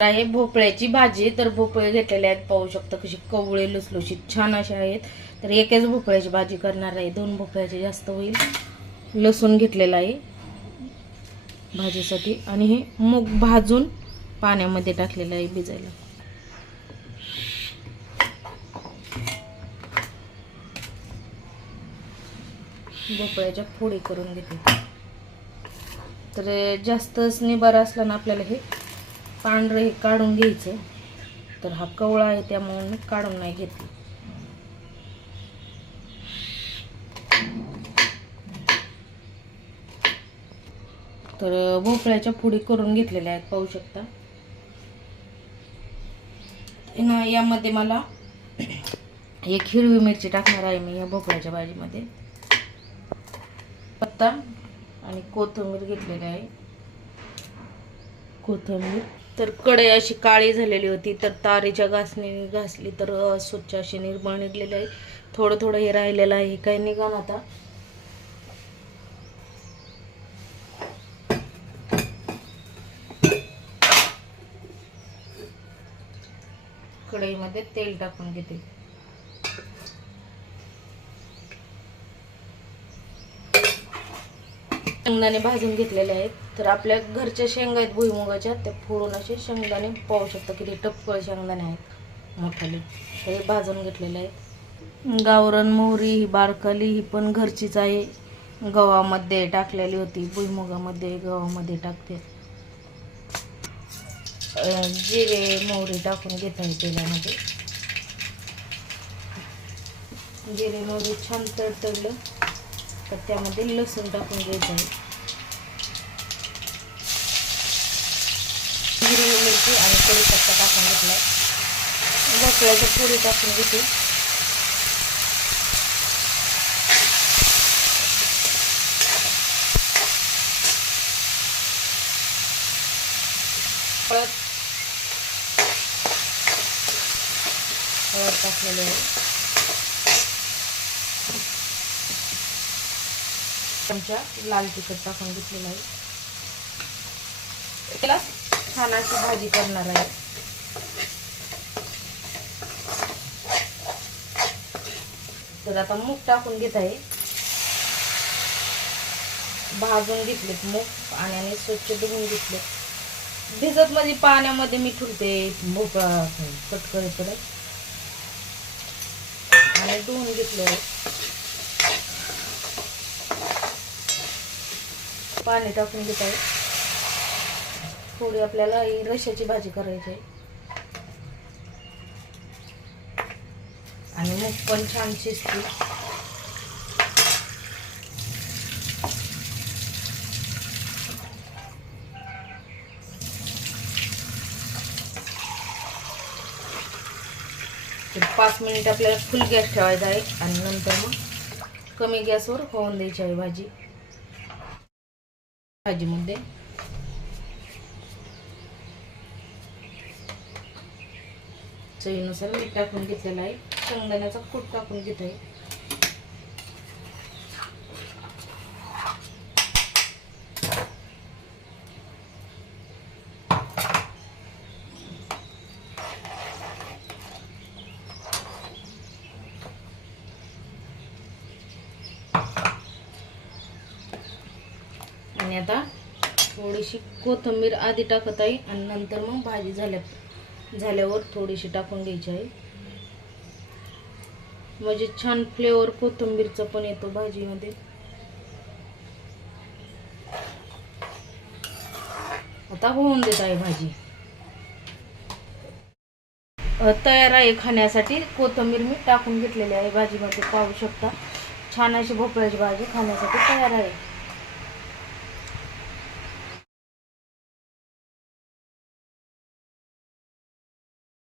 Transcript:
आहे. भोपळ्याची भाजी तर भोपळे घेतलेले आहेत पाहू शकता कशी कवळे लुसलुशीत छान असे आहेत. तर एकच भोपळ्याची भाजी करणार आहे. दोन भोपळ्याची जास्त होईल. लसूण घेतलेला आहे भाजीसाठी. आणि हे मूग भाजून पाण्यामध्ये टाकलेलं आहे भिजायला. भोपळ्याच्या फोडी करून घेते. तर जास्तच निबारा असला ना आपल्याला हे पांढरं हे काढून घ्यायचं. तर हा कवळा आहे त्यामुळे मी काढून नाही घेतली. तर भोपळ्याच्या पुढे करून घेतलेल्या आहेत पाहू शकता. यामध्ये मला एक हिरवी मिरची टाकणार आहे मी या भोपळ्याच्या भाजीमध्ये. पत्ता आणि कोथिंबीर घेतलेली आहे. कोथिंबीर. तर कढई अशी काळी झालेली होती तर तारेच्या घासणीने घासली तर स्वच्छ अशी निर्मळ निघलेली आहे. थोडं थोडं हे राहिलेलं आहे हे काही निघा आता. कढईमध्ये तेल टाकून घेते. शेंगदाणे भाजून घेतलेले आहेत. तर आपल्या घरच्या शेंगा आहेत भुईमुगाच्या त्या फोडून असे शेंगदाणे पाहू शकता किती टप्पळ शेंगदाणे आहेत. मोठाले. तर हे भाजून घेतलेले आहेत. गावरण मोहरी ही बारकाली ही पण घरचीच आहे. गव्हामध्ये टाकलेली होती. भुईमुगामध्ये गव्हामध्ये टाकते. जिरे मोहरी टाकून घेत आहे तेलामध्ये. जिरे मोहरी छान तडतडलं. तर त्यामध्ये लसूण टाकून घ्यायचं आहे हिरवी मिरची आणि कढीपत्ता टाकून घेतला भोपळ्याच्या पुरी टाकून घेते. हळद हळद टाकलेली आहे. चमचा लाल तिखट टाकून घेतलेला आहे. त्याला छान अशी भाजी करणार आहे. तर आता मूग टाकून घेत आहे. भाजून घेतलेत मूग पाण्याने स्वच्छ धुवून घेतले भिजत मध्ये पाण्यामध्ये मी ठुलते भोपळा कट करेपर्यंत. आणि धुवून घेतले. पाणी टाकून घेत आहे. थोडी आपल्याला ही रश्याची भाजी करायची आहे. आणि मूग पण छान शिजते. पाच मिनिट आपल्याला फुल गॅस ठेवायचा आहे आणि नंतर मग कमी गॅसवर होऊन द्यायची आहे भाजी. भाजीमध्ये चवीनुसार मीठ टाकून घेतलेलं आहे. शेंगदाण्याचा कूट टाकून घेत आहे आणि आता थोडीशी कोथिंबीर आधी टाकत आहे आणि नंतर मग भाजी झाल्या झाल्यावर थोडीशी टाकून घ्यायची आहे. म्हणजे छान फ्लेवर कोथिंबीरचा पण येतो भाजीमध्ये. आता होऊन देत आहे भाजी. तयार आहे खाण्यासाठी. कोथिंबीर मी टाकून घेतलेली आहे. भाजीमध्ये पाहू शकता. छान अशी भोपळ्याची भाजी खाण्यासाठी तयार आहे.